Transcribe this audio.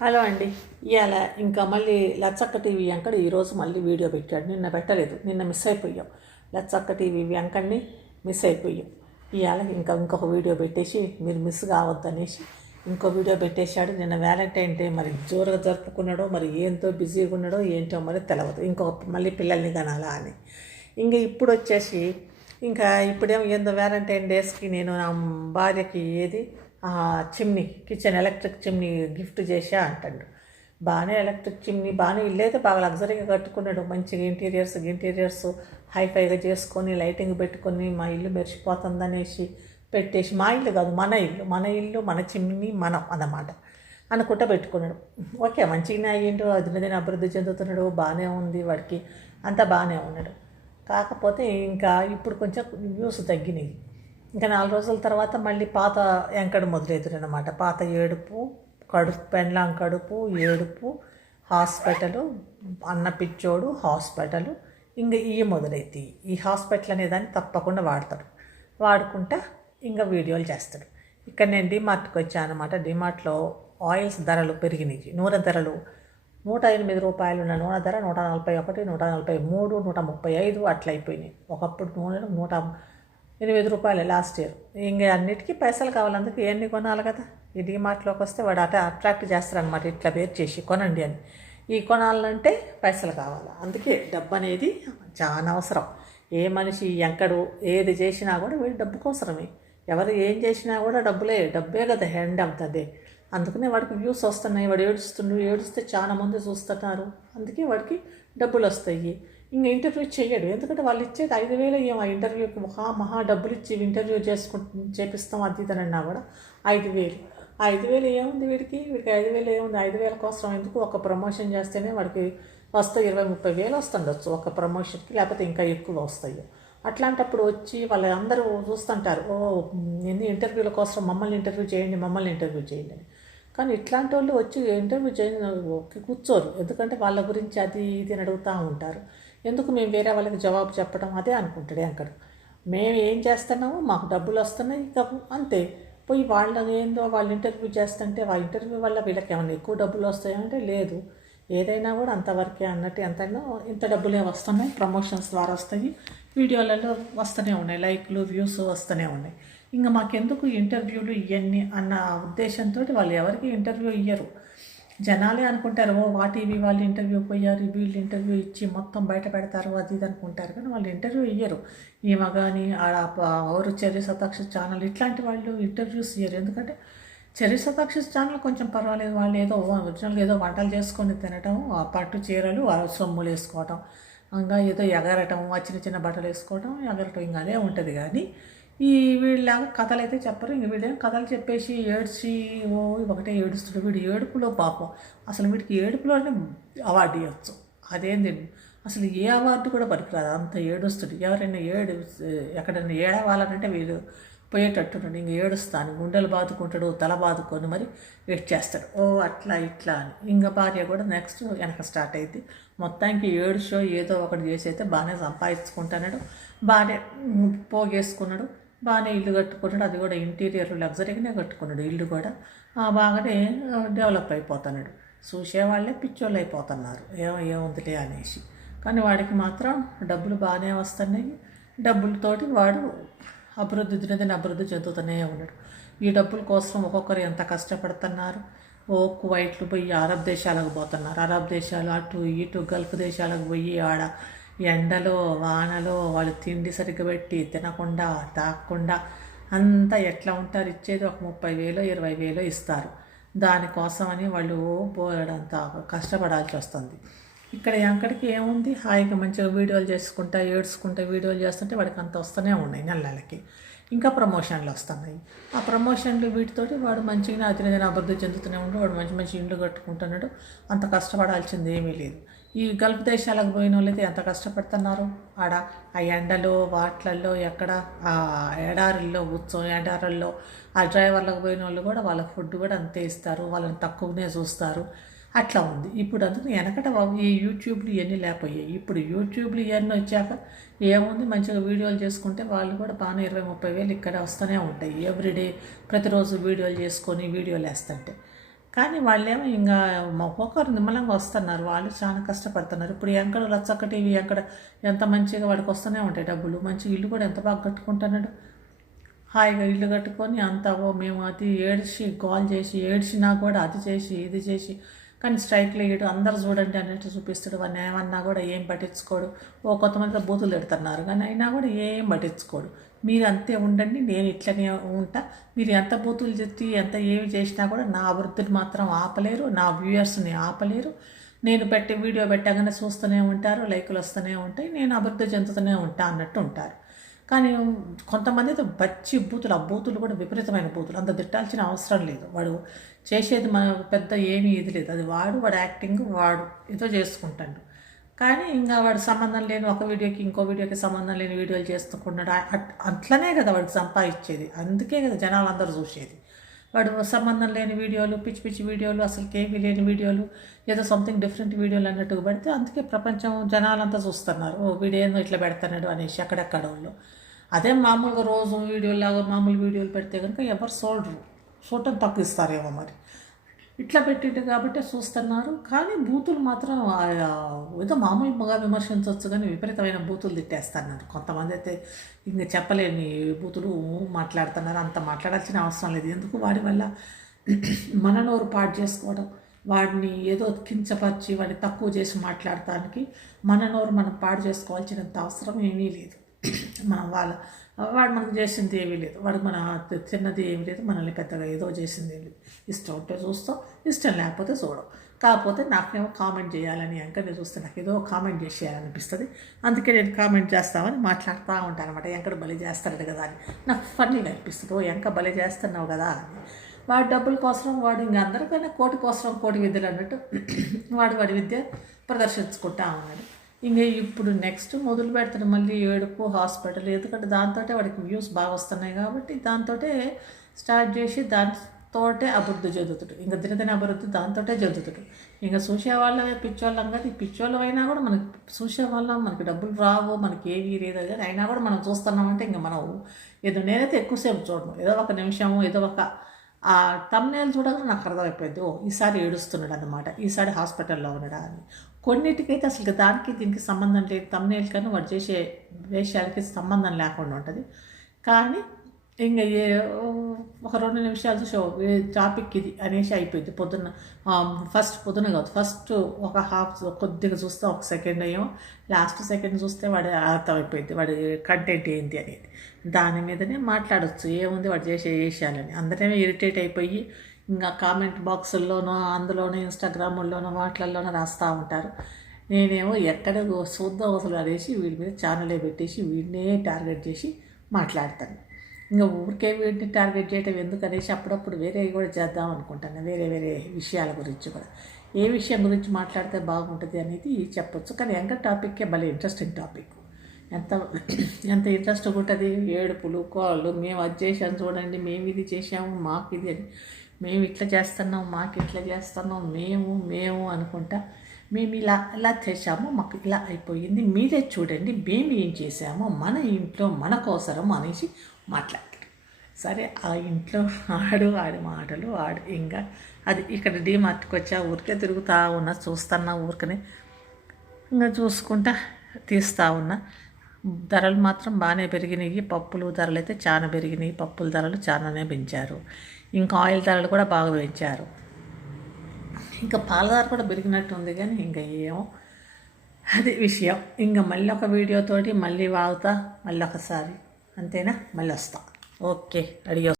Hello అండి. ఇవాళ ఇంకా మళ్ళీ లచ్చక్క టీవీ వెంకట ఈరోజు మళ్ళీ వీడియో పెట్టాడు. నిన్న పెట్టలేదు, నిన్న మిస్ అయిపోయాం. లచ్చక్క టీవీ వెంకటని మిస్ అయిపోయాం. ఇవాళ ఇంకొక వీడియో పెట్టేసి మీరు మిస్ కావద్దనేసి ఇంకో వీడియో పెట్టేశాడు. నిన్న వ్యాలంటైన్ డే మరి జోరుగా జరుపుకున్నాడో మరి ఏంతో బిజీగా ఉన్నాడో ఏంటో మరి తెలియదు. మళ్ళీ పిల్లల్ని కనాలా అని ఇంకా ఇప్పుడు వచ్చేసి ఇప్పుడేమో ఏందో వ్యాలంటైన్ డేస్కి నేను నా భార్యకి chimney kitchen electric chimney gift చేసా అంటాడు. బాగానే ఎలక్ట్రిక్ చిమ్నీ బాగానే ఇల్లైతే బాగా లగ్జరీగా కట్టుకున్నాడు. మంచిగా ఇంటీరియర్స్ హైఫైగా చేసుకొని లైటింగ్ పెట్టుకొని మా ఇల్లు మెరిచిపోతుందనేసి పెట్టేసి, మా ఇల్లు కాదు మన ఇల్లు మన చిమ్నీ మనం అన్నమాట అనుకుంటా పెట్టుకున్నాడు. ఓకే, మంచిగానే అయ్యిండు, దినదిన అభివృద్ధి చెందుతున్నాడు, బాగానే ఉంది వాడికి, అంతా బాగానే ఉన్నాడు. కాకపోతే ఇప్పుడు కొంచెం వ్యూస్ తగ్గినాయి. ఇంకా 4 రోజుల తర్వాత మళ్ళీ పాత ఎంకడు మొదలెదురనమాట. పాత ఏడుపు, పెండ్లాం కడుపు, ఏడుపు, హాస్పిటలు, అన్న పిచ్చోడు, హాస్పిటలు, మొదలవుతాయి. ఈ హాస్పిటల్ అనేదాన్ని తప్పకుండా వాడుకుంటా వీడియోలు చేస్తాడు. ఇక్కడ నేను డిమార్ట్కి వచ్చాను అనమాట. డిమార్ట్లో ఆయిల్స్ ధరలు పెరిగినాయి. నూనె ధరలు 108 రూపాయలు ఉన్న నూనె ధర 141, 143, 135 అట్లా అయిపోయినాయి. ఒకప్పుడు నూనెలు 108 రూపాయలు లాస్ట్ ఇయర్. అన్నిటికీ పైసలు కావాలి, అందుకే ఎన్ని కొనాలి కదా. ఈ డిమార్ట్లోకి వస్తే వాడు అట్రాక్ట్ చేస్తారనమాట, ఇట్లా పేరు చేసి కొనండి అని. ఈ కొనాలంటే పైసలు కావాలి, అందుకే డబ్బు అనేది చాలా అవసరం. ఏ మనిషి ఏది చేసినా కూడా వీడు డబ్బు కోసరమే. ఎవరు ఏం చేసినా కూడా డబ్బే కదా హ్యాండ్ అవుతుంది. అందుకనే వాడికి వ్యూస్ వస్తున్నాయి. వాడు ఏడుస్తే చాలా మంది చూస్తున్నారు, అందుకే వాడికి డబ్బులు వస్తాయి. ఇంటర్వ్యూ చేయడు, ఎందుకంటే వాళ్ళు ఇచ్చేది 5,000 ఏమో. ఆ ఇంటర్వ్యూకి మహా డబ్బులు ఇచ్చి ఇంటర్వ్యూ చేపిస్తాం అది ఇదనన్నా కూడా 5,000 ఏముంది వీడికి 5,000 ఏముంది. 5,000 కోసం ఎందుకు? ఒక ప్రమోషన్ చేస్తేనే వాడికి వస్తాయి 20-30 వేలు వస్తుండొచ్చు ఒక ప్రమోషన్కి, లేకపోతే ఇంకా ఎక్కువ వస్తాయి. అట్లాంటప్పుడు వచ్చి వాళ్ళందరూ చూస్తుంటారు, ఇంటర్వ్యూల కోసం మమ్మల్ని ఇంటర్వ్యూ చేయండి అని. కానీ ఇట్లాంటి వాళ్ళు వచ్చి ఇంటర్వ్యూ కూర్చోరు, ఎందుకంటే వాళ్ళ గురించి అది ఇది అని అడుగుతూ ఉంటారు. ఎందుకు మేము వేరే వాళ్ళకి జవాబు చెప్పడం అదే అనుకుంటాడు అక్కడ. మేము ఏం చేస్తున్నామో మాకు డబ్బులు వస్తున్నాయి, అంతే. పోయి వాళ్ళు ఇంటర్వ్యూ చేస్తుంటే ఆ ఇంటర్వ్యూ వల్ల వీళ్ళకి ఏమైనా ఎక్కువ డబ్బులు వస్తాయంటే లేదు, ఏదైనా కూడా అంతవరకే అన్నట్టు. ఎంతైనా ఇంత డబ్బులే వస్తున్నాయి, ప్రమోషన్స్ ద్వారా వస్తాయి, వీడియోలలో వస్తూనే ఉన్నాయి, లైక్లు వ్యూస్ వస్తూనే ఉన్నాయి. మాకెందుకు ఇంటర్వ్యూలు ఇవన్నీ అన్న ఉద్దేశంతో వాళ్ళు ఎవరికి ఇంటర్వ్యూ ఇయ్యరు. జనాలే అనుకుంటారు, వాటివి వాళ్ళు ఇంటర్వ్యూ పోయారు, వీళ్ళు ఇంటర్వ్యూ ఇచ్చి మొత్తం బయట పెడతారు అది ఇది అనుకుంటారు. కానీ వాళ్ళు ఇంటర్వ్యూ ఇయ్యరు. ఈమె కానీ ఎవరు చెర్రీ శతాక్షి ఛానల్ ఇట్లాంటి వాళ్ళు ఇంటర్వ్యూస్ ఇయ్యరు. ఎందుకంటే చెర్రీ శతాక్షి ఛానల్ కొంచెం పర్వాలేదు, వాళ్ళు ఒరిజినల్గా ఏదో వంటలు చేసుకొని తినటం, పట్టు చీరలు సొమ్ములు వేసుకోవటం, ఏదో ఎగరటం, చిన్న చిన్న బట్టలు వేసుకోవటం, ఎగరటం, అదే ఉంటుంది. కానీ వీళ్ళలాగా కథలు అయితే చెప్పరు. వీడేం కథలు చెప్పేసి ఒకటే ఏడుస్తుడు. వీడు ఏడుపులో పాపం అసలు వీడికి ఏడుపులోనే అవార్డు ఇవ్వచ్చు. అదేంది అసలు ఏ అవార్డు కూడా పనికిరాదు, అంత ఏడుస్తుడు. ఎవరైనా ఎక్కడైనా ఏడవాలనంటే వీడు పోయేటట్టున్నాడు. ఏడుస్తాను, గుండెలు బాదుకుంటాడు, తల బాదుకొని మరి చేస్తాడు. అట్లా ఇట్లా అని. భార్య కూడా నెక్స్ట్ వెనక స్టార్ట్ అయింది. మొత్తానికి షో ఏదో ఒకటి చేసి అయితే బాగానే సంపాదించుకుంటున్నాడు, బాగానే పోగేసుకున్నాడు, బాగానే ఇల్లు కట్టుకున్నాడు. అది కూడా ఇంటీరియర్ లగ్జరీగానే కట్టుకున్నాడు. ఇల్లు కూడా బాగానే డెవలప్ అయిపోతున్నాడు. చూసేవాళ్ళే పిచ్చోళ్ళు అయిపోతున్నారు, ఏముందిలే అనేసి. కానీ వాడికి మాత్రం డబ్బులు బాగానే వస్తున్నాయి. డబ్బులతోటి వాడు అభివృద్ధి చెందుతూనే ఉన్నాడు. ఈ డబ్బుల కోసం ఒక్కొక్కరు ఎంత కష్టపడుతున్నారు. కువైట్లు పోయి అరబ్ దేశాలకు పోతున్నారు. అరబ్ దేశాలు అటు ఇటు గల్ఫ్ దేశాలకు పోయి ఆడ ఎండలో వానలో వాళ్ళు తిండి సరిగ్గా పెట్టి తినకుండా తాగకుండా అంతా ఎట్లా ఉంటారు. ఇచ్చేది ఒక 30,000 20,000 ఇస్తారు. దానికోసమని వాళ్ళు పోయడంత కష్టపడాల్సి వస్తుంది. అక్కడికి ఏముంది, హాయిగా మంచిగా వీడియోలు చేసుకుంటా ఏడ్చుకుంటా వీడియోలు చేస్తుంటే వాడికి అంత వస్తూనే ఉన్నాయి. నెలలకి ఇంకా ప్రమోషన్లు వస్తున్నాయి. ఆ ప్రమోషన్లు వీటితోటి వాడు మంచిగా అభివృద్ధి చెందుతూనే ఉండి వాడు మంచి మంచి ఇండ్లు కట్టుకుంటున్నాడు. అంత కష్టపడాల్సింది ఏమీ లేదు. ఈ గల్ఫ్ దేశాలకు పోయిన వాళ్ళైతే ఎంత కష్టపడుతున్నారు. ఆడ ఆ ఎండలో వాట్లల్లో ఎక్కడ ఆ ఎడారుల్లో ఎడారుల్లో ఆ డ్రైవర్లకు పోయిన వాళ్ళు కూడా వాళ్ళ ఫుడ్ కూడా అంతే ఇస్తారు, వాళ్ళని తక్కువనే చూస్తారు. అట్లా ఉంది. ఇప్పుడు అందుకు వెనకట ఈ యూట్యూబ్లు ఇవన్నీ లేకపోయాయి. ఇప్పుడు యూట్యూబ్లు ఇవన్నీ వచ్చాక ఏముంది, మంచిగా వీడియోలు చేసుకుంటే వాళ్ళు కూడా బాగానే 20-30 వేలు ఇక్కడ వస్తూనే ఉంటాయి. ఎవ్రీడే ప్రతిరోజు వీడియోలు చేసుకొని వీడియోలు వేస్తుంటే. కానీ వాళ్ళేమో ఇంకా ఒక్కొక్కరు నిమ్మలంగా వస్తున్నారు, వాళ్ళు చాలా కష్టపడుతున్నారు. ఇప్పుడు ఎక్కడ లచ్చక్క టీవీ ఎక్కడ ఎంత మంచిగా వాడికి వస్తూనే ఉంటాయి డబ్బులు, మంచి ఇల్లు కూడా ఎంత బాగా కట్టుకుంటున్నాడు, హాయిగా ఇల్లు కట్టుకొని అంతా మేము అది ఏడ్చి కాల్ చేసి ఏడ్చినా కూడా అది చేసి ఇది చేసి, కానీ స్ట్రైక్లు వేయడు, అందరు చూడండి అన్నట్టు చూపిస్తాడు. వాడిని ఏమన్నా కూడా ఏం పట్టించుకోడు. కొంతమంది బూతులు తిడుతున్నారు కానీ అయినా కూడా ఏం పట్టించుకోడు. మీరు అంతే ఉండండి, నేను ఇట్లనే ఉంటా, మీరు ఎంత బూతులు చెప్తే ఎంత ఏమి చేసినా కూడా నా అభివృద్ధిని మాత్రం ఆపలేరు, నా వ్యూయర్స్ని ఆపలేరు. నేను పెట్టే వీడియో పెట్టగానే చూస్తూనే ఉంటారు, లైకులు వస్తూనే ఉంటాయి, నేను అభివృద్ధి చెందుతూనే ఉంటా అన్నట్టు ఉంటారు. కానీ కొంతమంది అయితే బచ్చి బూతులు, ఆ బూతులు కూడా విపరీతమైన బూతులు, అంత తిట్టాల్సిన అవసరం లేదు. వాడు చేసేది మన పెద్ద ఏమీ ఇది లేదు, అది వాడు యాక్టింగ్ వాడు ఏదో చేసుకుంటాడు. కానీ ఇంకా వాడు సంబంధం లేని ఒక వీడియోకి ఇంకో వీడియోకి సంబంధం లేని వీడియోలు చేస్తున్నాడు. అట్లనే కదా వాడికి సంపాదించేది, అందుకే కదా జనాలు అందరూ చూసేది. వాడు సంబంధం లేని వీడియోలు, పిచ్చి పిచ్చి వీడియోలు, అసలు కేవీ లేని వీడియోలు, ఏదో సంథింగ్ డిఫరెంట్ వీడియోలు అన్నట్టుగా పెడితే అందుకే ప్రపంచం జనాలంతా చూస్తున్నారు, వీడియో ఏదో ఇట్లా పెడుతున్నాడు అనేసి అక్కడెక్కడ వాళ్ళు. అదే మామూలుగా రోజు వీడియోలాగా మామూలు వీడియోలు పెడితే కనుక ఎవరు చూడటం తగ్గిస్తారేమో మరి. ఇట్లా పెట్టిండు కాబట్టి చూస్తున్నారు. కానీ బూతులు మాత్రం ఏదో మామూలుగా విమర్శించవచ్చు కానీ విపరీతమైన బూతులు తిట్టేస్తున్నారు. కొంతమంది అయితే ఇంక చెప్పలేని బూతులు మాట్లాడుతున్నారు. అంత మాట్లాడాల్సిన అవసరం లేదు. ఎందుకు వాడి వల్ల మన నోరు పాడు చేసుకోవడం, వాడిని ఏదో కించపరిచి వాడిని తక్కువ చేసి మాట్లాడటానికి మన నోరు మనం పాడు చేసుకోవాల్సినంత అవసరం ఏమీ లేదు. వాడు మనకు చేసింది ఏమీ లేదు, వాడికి మన తిన్నది ఏమీ లేదు, మనల్ని పెద్దగా ఏదో చేసింది ఏమీ లేదు. ఇష్టం ఉంటే చూస్తాం, ఇష్టం లేకపోతే చూడం. కాకపోతే నాకేమో కామెంట్ చేయాలని వెంకటనే చూస్తే నాకు ఏదో కామెంట్ చేసేయాలనిపిస్తుంది. అందుకే నేను కామెంట్ చేస్తామని మాట్లాడుతూ ఉంటాను అనమాట. వెంకట బలి చేస్తాడు కదా అని నాకు ఫన్నీగా అనిపిస్తుంది. వెంక బలి చేస్తున్నావు కదా అని. వాడి డబ్బుల కోసం వాడు ఇంక అందరికైనా కోటి కోసం కోటి విద్యలు అన్నట్టు వాడి విద్య ప్రదర్శించుకుంటా ఉన్నాడు. ఇంక ఇప్పుడు నెక్స్ట్ మొదలు పెడతాడు మళ్ళీ ఏడుపు హాస్పిటల్, ఎందుకంటే దాంతో వాడికి వ్యూస్ బాగా వస్తున్నాయి కాబట్టి దాంతో స్టార్ట్ చేసి దాంతోటే అభివృద్ధి చెందుతాడు. ఇంకా దినదిన అభివృద్ధి దాంతో చెందుతాడు. ఇంకా చూసేవాళ్ళమే పిచ్చోళ్ళం కానీ పిచ్చోళ్ళం అయినా కూడా మనకి చూసేవాళ్ళం, మనకి డబ్బులు రావు, మనకి ఏవి లేదు కానీ అయినా కూడా మనం చూస్తున్నామంటే ఇంకా మనం ఏదో నేనైతే ఎక్కువసేపు చూడను, ఏదో ఒక నిమిషము ఏదో ఒక ఆ తమ్నేల్ చూడగానే నాకు అర్థమైపోయింది, ఈసారి ఏడుస్తున్నాడు అన్నమాట, ఈసారి హాస్పిటల్లో ఉన్నాడా అని. కొన్నిటికైతే అసలు దానికి దీనికి సంబంధం లేదు, తమ్నేల్ కానీ వాడు చేసే వేషాలకి సంబంధం లేకుండా ఉంటుంది. కానీ ఇంకా ఒక 2 నిమిషాలు చూసి టాపిక్ ఇది అనేసి అయిపోయింది. పొద్దున్న ఫస్ట్ ఒక హాఫ్ కొద్దిగా చూస్తే ఒక సెకండ్ ఏమో, లాస్ట్ సెకండ్ చూస్తే వాడు అర్థమైపోయింది వాడి కంటెంట్ ఏంటి అనేది. దాని మీదనే మాట్లాడవచ్చు, ఏముంది వాడు చేసే వేషాలని. అందరేమో ఇరిటేట్ అయిపోయి ఇంకా కామెంట్ బాక్సుల్లోనో అందులోనో ఇన్స్టాగ్రాముల్లోనో వాటిల్లోనో రాస్తూ ఉంటారు. నేనేమో ఎక్కడ చూద్దాం అసలు అనేసి వీడి మీద ఛానలే పెట్టేసి వీడినే టార్గెట్ చేసి మాట్లాడతాను. ఇంకా ఊరికే వీడిని టార్గెట్ చేయటం ఎందుకు అనేసి అప్పుడప్పుడు వేరే కూడా చేద్దాం అనుకుంటాను, వేరే విషయాల గురించి కూడా. ఏ విషయం గురించి మాట్లాడితే బాగుంటుంది అనేది చెప్పొచ్చు. కానీ వెంకట టాపిక్కే భలే ఇంట్రెస్టింగ్ టాపిక్. ఎంత ఇంట్రెస్ట్గా ఉంటుంది, ఏడుపులు కోళ్ళు, మేము అది చేసాము చూడండి, మేము ఇది చేసాము మాకు ఇది అని, మేము ఇట్లా చేస్తున్నాం మాకు ఇట్లా చేస్తున్నాం, మేము అనుకుంటా మేము ఇలా చేసాము మాకు ఇలా అయిపోయింది, మీరే చూడండి మేము ఏం చేసామో మన ఇంట్లో మన కోసరం అనేసి మాట్లాడతారు. సరే ఆ ఇంట్లో ఆడి మాటలు ఇంకా అది ఇక్కడ డీమార్ట్కి వచ్చా ఊరికే తిరుగుతూ ఉన్నా, చూస్తున్నా ఊరికనే ఇంకా చూసుకుంటా తీస్తూ ఉన్నా. ధరలు మాత్రం బాగానే పెరిగినాయి. పప్పులు ధరలు అయితే చాలా పెరిగినాయి, పప్పుల ధరలు చాలానే పెంచారు. ఇంకా ఆయిల్ ధరలు కూడా బాగా పెంచారు. ఇంకా పాల ధర కూడా పెరిగినట్టు ఉంది కానీ ఇంకా ఏమో అది విషయం. ఇంకా మళ్ళీ ఒక వీడియోతోటి మళ్ళీ వాగుతా, మళ్ళీ ఒకసారి అంతేనా, మళ్ళీ వస్తా. ఓకే, అడిగి